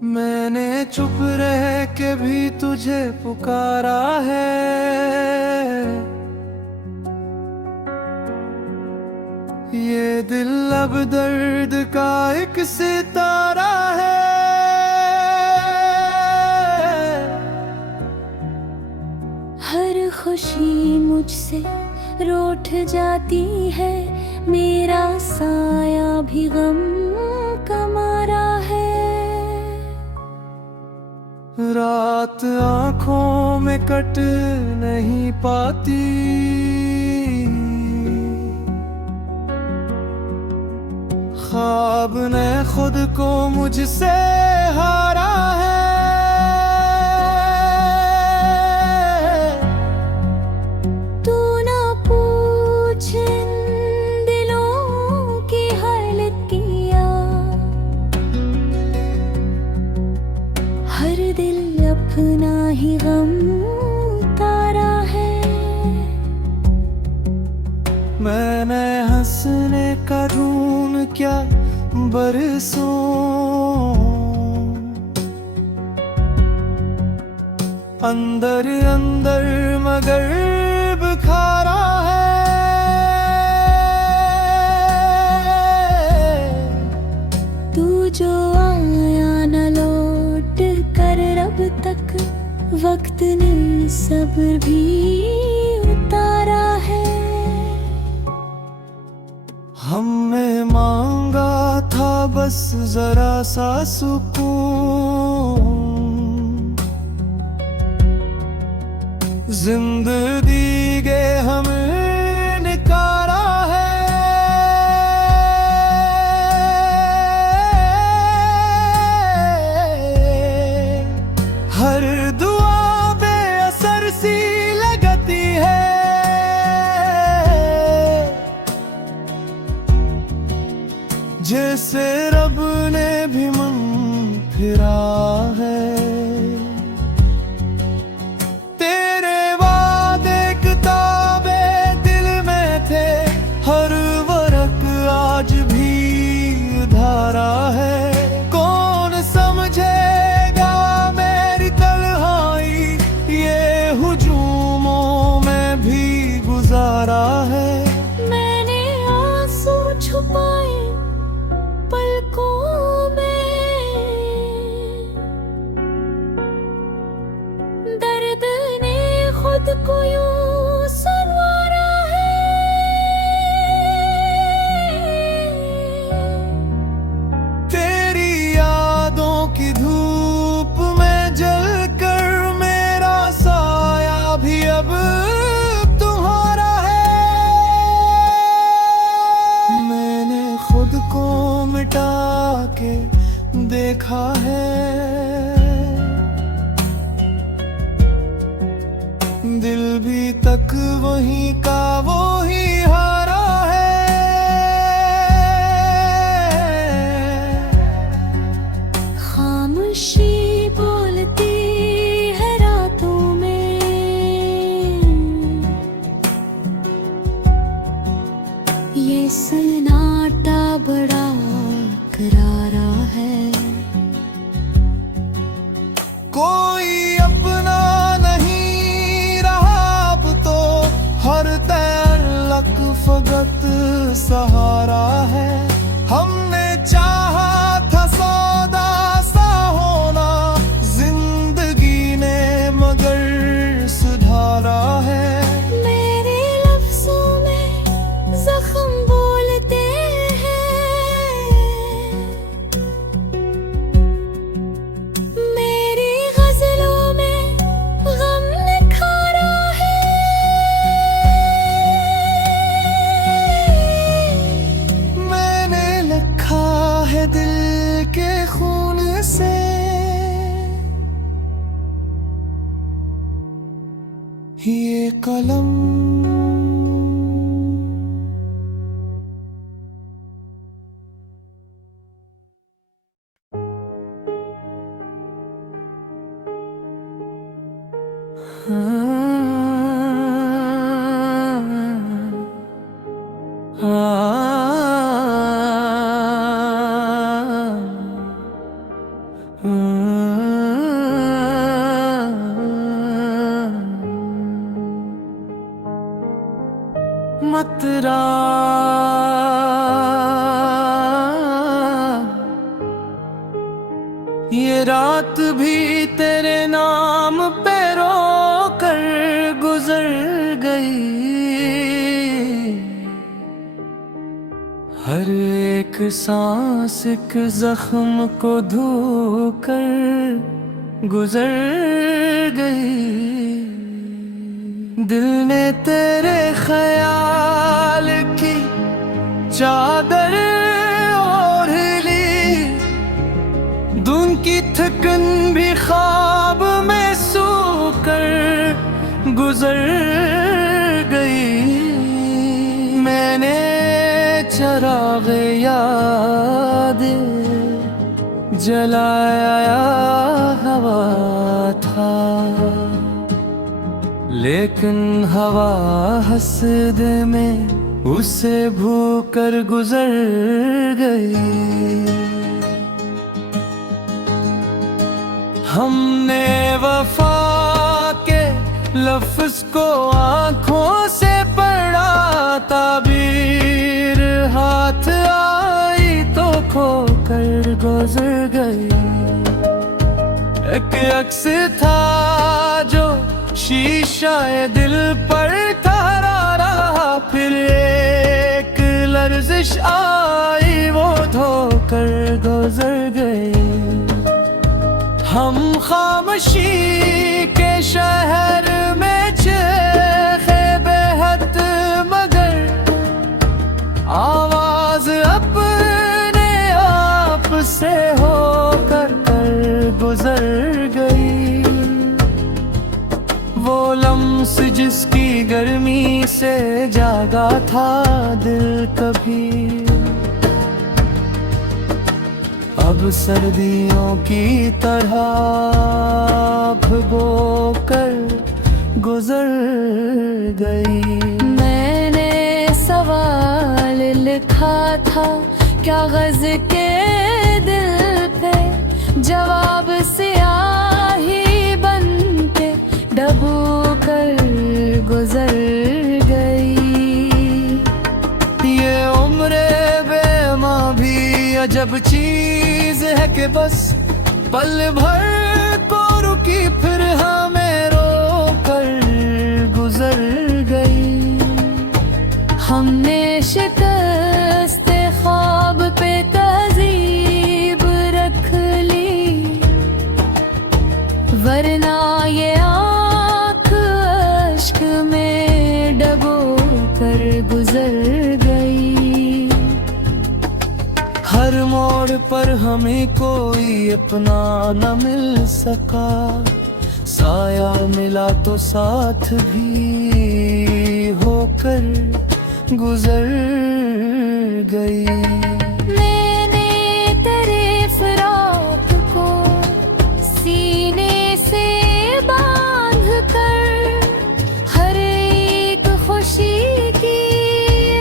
मैंने चुप रह के भी तुझे पुकारा है। ये दिल अब दर्द का एक सितारा है। हर खुशी मुझसे रूठ जाती है, मेरा साया भी गम का मारा है। रात आंखों में कट नहीं पाती, ख्वाब ने खुद को मुझसे हारा है। तू ना पूछ इन दिलों की हालत किया, हर दिल अपना ही गम तारा है। मैंने हंसने का ढूंढ क्या बरसों, अंदर अंदर मगर बुखारा है। तू जो आया न लौट कर अब तक, वक्त ने सब्र भी उतारा है। हमने मांगा था बस जरा सा सुकून, जिंदगी के हमें निकारा है। हर दुआ बेअसर सी लगती है, जैसे रब ने भी मन फिरा है। तेरे वादे किताबे दिल में थे, हर वरक आज भी धारा है। कौन समझेगा मेरी तन्हाई, ये हुजूमों में भी गुजारा है। मैंने आंसू छुपाए पलकों में, दर्द ने खुद को यूं संवारा है। तेरी यादों की धूप में जलकर मेरा साया भी अब तुम्हारा है। मैंने खुद को मिटा के देखा है, दिल भी तक वही का वो ही हारा है। खामोशी बोलती है रातों में, ये सन्नाटा बड़ा करारा है। कोई अपना नहीं रहा अब तो, हर तल्लक फकत सहारा है। हमने चाहा था सौदा सा होना, जिंदगी ने मगर सुधारा है। मेरे लफ्जों में जख्म बोलते हैं, मेरी गजलों में गम निखारा है। मैंने लिखा है दिल के खून से, ये कलम हाँ ये रात भी तेरे नाम पे रो कर गुजर गई। हर एक सांस एक जख्म को धो कर गुजर गई। दिल ने तेरे ख्याल की चादर ओढ़ ली, धुन की थकन भी ख्वाब में सो कर गुजर गई। मैंने चराग याद जलाया हवा था, लेकिन हवा हसद में उसे भूकर गुजर गई। हमने वफा के लफ्ज को आंखों से पढ़ा, ताबीर हाथ आई तो खो कर गुजर गई। एक अक्स था जो शीशाए दिल पर ठहरा रहा, फिर एक लर्जिश आई वो धोकर गुजर गई। हम खामोशी के शहर में चेखे बेहद, मगर आवाज अपने आप से होकर गुजर गई। वो लम्स जिसकी गर्मी से जागा था दिल कभी, अब सर्दियों की तरह भगो कर गुजर गई। मैंने सवाल लिखा था कागज के दिल पे, जवाब स्याही बन के डबो कर गुजर गई। ये उम्र बेमा भी अजब चीज है कि बस पल भर को रुकी, फिर हमें रोकर गुजर गई। हमने शिकस्त ख्वाब पे तहज़ीब रख ली, वरना ये आँख अश्क में डबो कर गुजर गई। हर मोड़ पर हमें कोई अपना न मिल सका, साया मिला तो साथ भी होकर गुजर गई। मैंने तेरे फिराक को सीने से बांध कर, हर एक खुशी की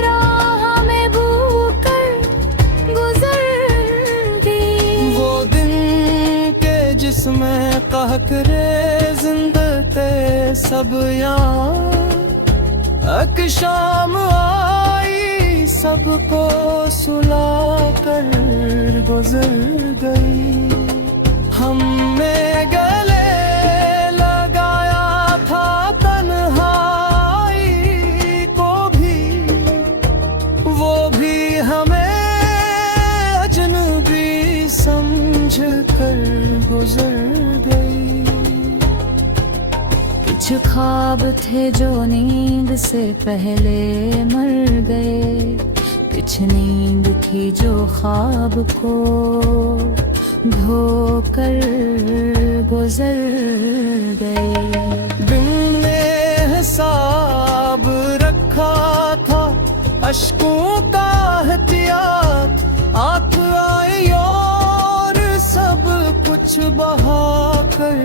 राह में भूकर गुजर गई। वो दिन के जिसमें कहकरे जिंदते सब यार, अक शाम आई सबको सुला कर गुजर गई। हमने गले लगाया था तन्हाई को भी, वो भी हमें अजनबी समझ कर गुजर गई। कुछ ख्वाब थे जो नींद से पहले मर गए, कुछ नींद थी जो ख्वाब को धोकर गुजर गए। दिल ने हिसाब रखा था अश्कों का एहतियात, आंख आई और सब कुछ बहा कर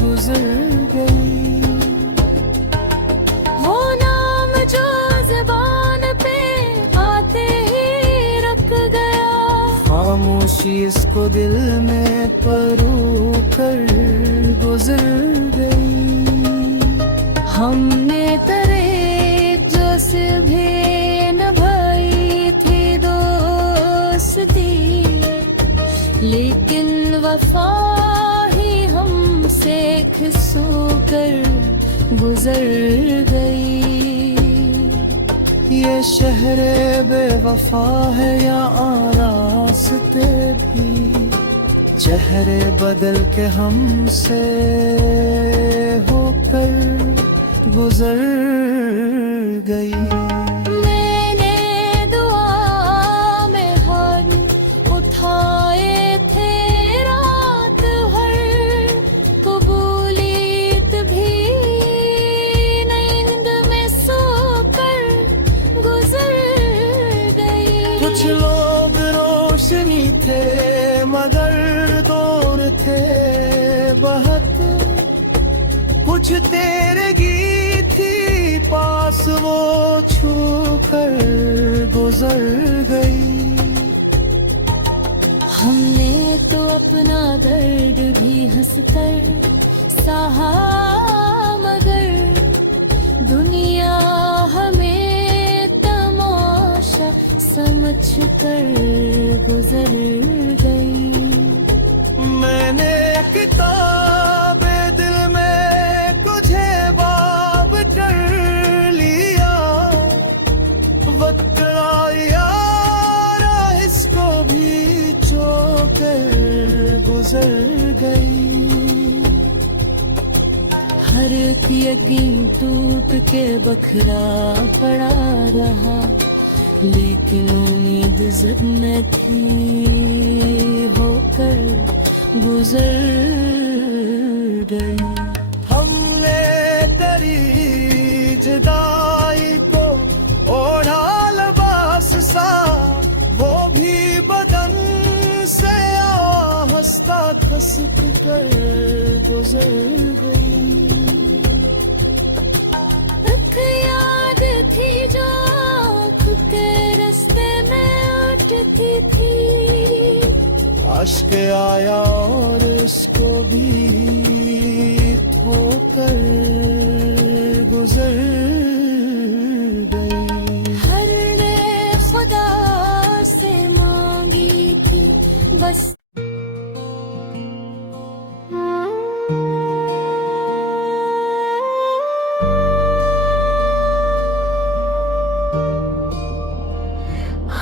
गुजर गई। वो नाम जो ज़बान पे आते ही रख गया, खामोशी इसको दिल में परो कर गुजर गई। हमने तेरे जो से भी लेकिन वफा ही हमसे खिसो कर गुजर गई। ये शहरे बेवफा है या आरास्ते भी, चेहरे बदल के हमसे होकर गुजर गई। मैंने दुआ में हाथ उठाए थे रात भर, कबूलियत भी नींद में सोकर गुजर गई। कुछ लोग रोशनी थे मगर दूर थे बहुत, कुछ तेरे गीत थी पास वो छू कर गुजर गई। हमने तो अपना दर्द भी हंसकर सहा, मगर दुनिया हमें तमाशा समझकर गुजर गई। मैंने किताबे दिल में तुझे बाब कर लिया, वक्त आया इसको भी चोकर गुजर गई। हर एक यकीन टूट के बखरा पड़ा रहा, लेकिन उम्मीद जन्नत थी होकर गुजर गई। हमने तेरी जुदाई को ओढ़ा लिबास सा, वो भी बदन से हंसता खसक कर गुजर गई। एक याद थी जो आँख के रास्ते में उठती थी, अश्क आया और इसको भी होकर गुजर गई। हर ने खुदा से मांगी थी बस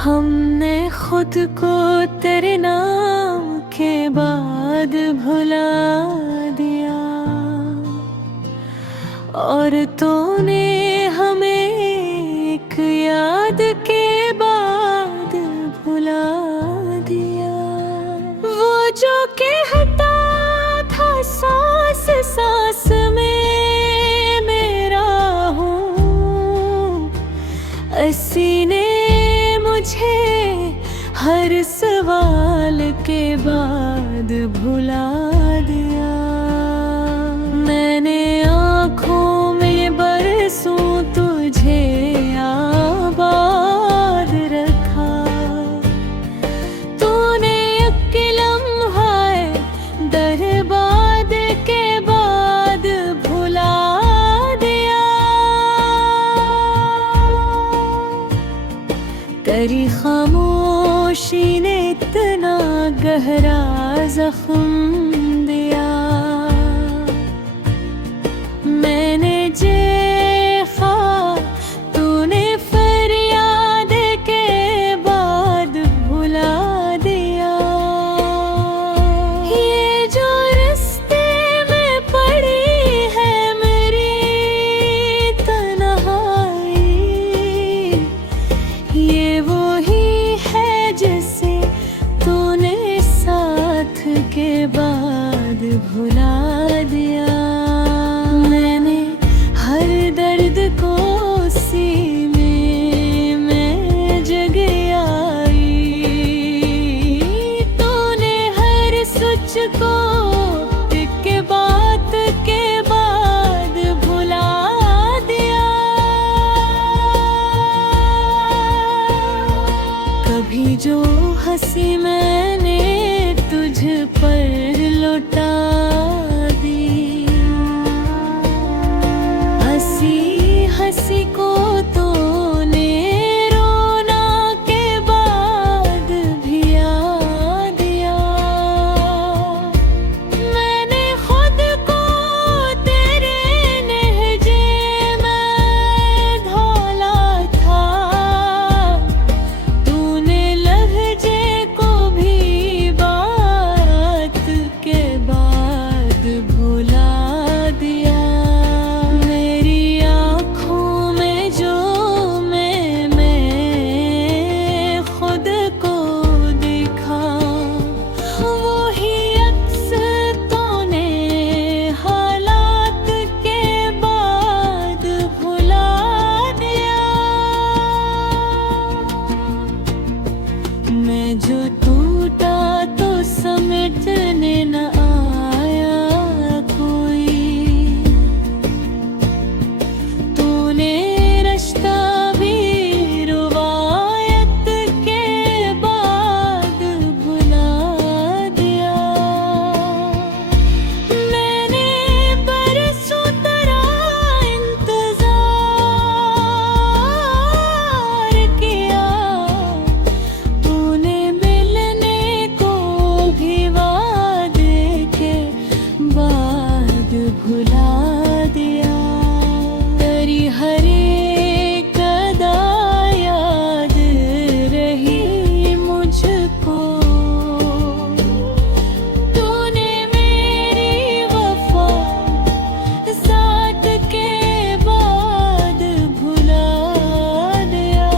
हमने खुद को तेरे नाम के बाद भुला दिया, और तूने हमें एक याद के बाद भुला दिया। वो जो के हटा था सांस सांस में मेरा हूँ, सीने मुझे हर सवाल के बाद भुला दिया। मैंने आँखों में बरसों तुझे आबाद रखा, तूने एक लम्हा दरबाद के बाद भुला दिया। तेरी खामोशी ने इतना गहरा जख्म दिया, मैंने देखा तूने फरियाद के बाद भुला दिया। ये जो रिश्ते में पड़ी है मेरी तन्हाई, ये वही है जिसे तूने साथ के बाद भुला दिया। मैंने हर दर्द को सीने में जगह आई, तूने हर सुच को एक बात के बाद भुला दिया। कभी जो हंसी मैंने तुझ पर लौटा दी, हंसी हंसी को तूने रोना के बाद भी याद दिया। मैं जो टूटा तो समेटने न आया कोई, तूने रिश्ता भी रुवायत के बाद भुला दिया। मैंने बरसों तरह इंतजार किया, तूने मिलने को भी वादे के बाद भुला दिया। तेरी हर एक अदा याद रही मुझको, तूने मेरी वफा साथ के बाद भुला दिया।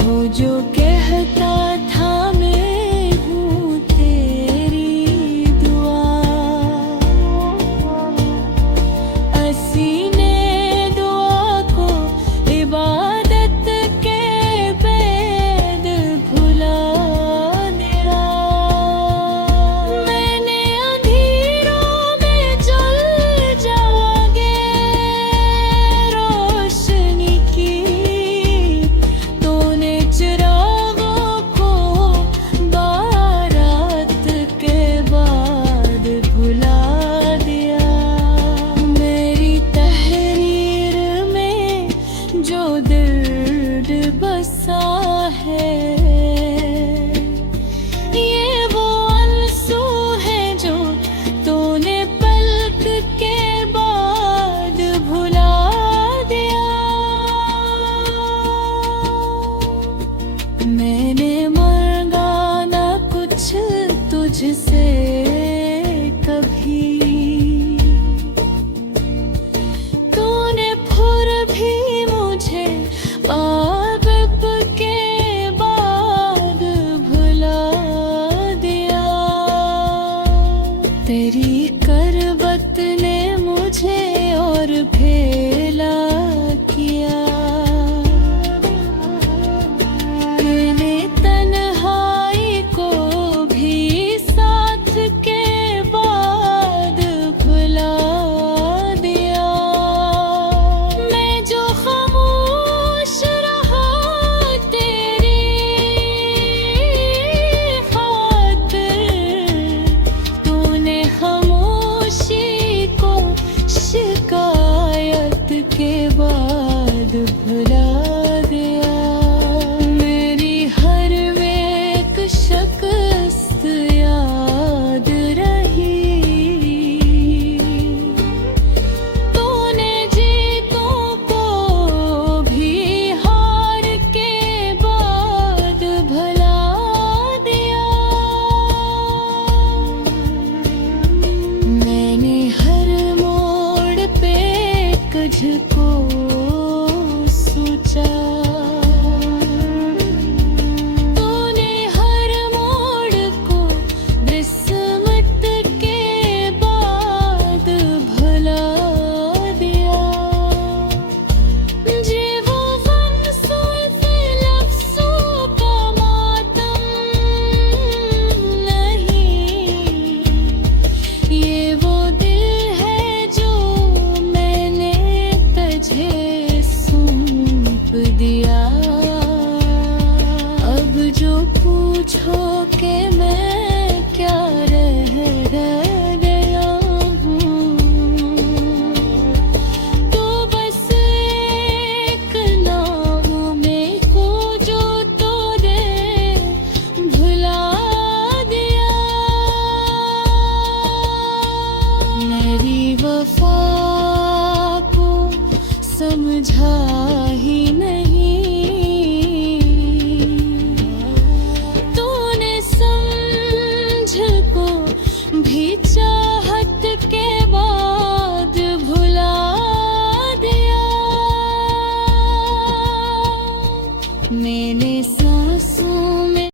वो जो कहता था मैं हूँ तेरी दुआ, सीने दुआ को इबादत के बैद भुला दिया। मैंने अंधेरों में जल जागे रोशनी की, तूने चिरागों को बारात के बाद भुला दिया। मेरी तहरीर में जो दर्द बसा है, ये वो आंसू है जो तूने पलक के बाद भुला दिया। मैंने मांगा ना कुछ तुझसे कभी, तूने फिर भी मुझे पाप के बाद भुला दिया। तेरी करवत ने मुझे और भेला किया, मैंने तन्हाई को भी साथ के बाद भुला दिया। मैं जो खामोश रहा तेरी खातिर, तूने खामोशी को शिकायत के बाद भुला दिया। मेरी हर एक शिकस्त याद रही, तूने जीतों को भी हार के बाद भुला दिया। मैंने हर मोड़ पे तुझको सोचा, तूने हर मोड़ को किस्मत के बाद भुला दिया। जे वो गम सुल्फ़े लफ्ज़ों का मातम नहीं, ये वो दिल है जो मैंने तुझे सौंप दिया। अब जो पूछो कि मैं क्या रह गया हूँ, तो बस एक नाम में को जो तूने भुला दिया। मेरी वफा को समझा ही नहीं, तूने समझ को भी चाहत के बाद भुला दिया। मैंने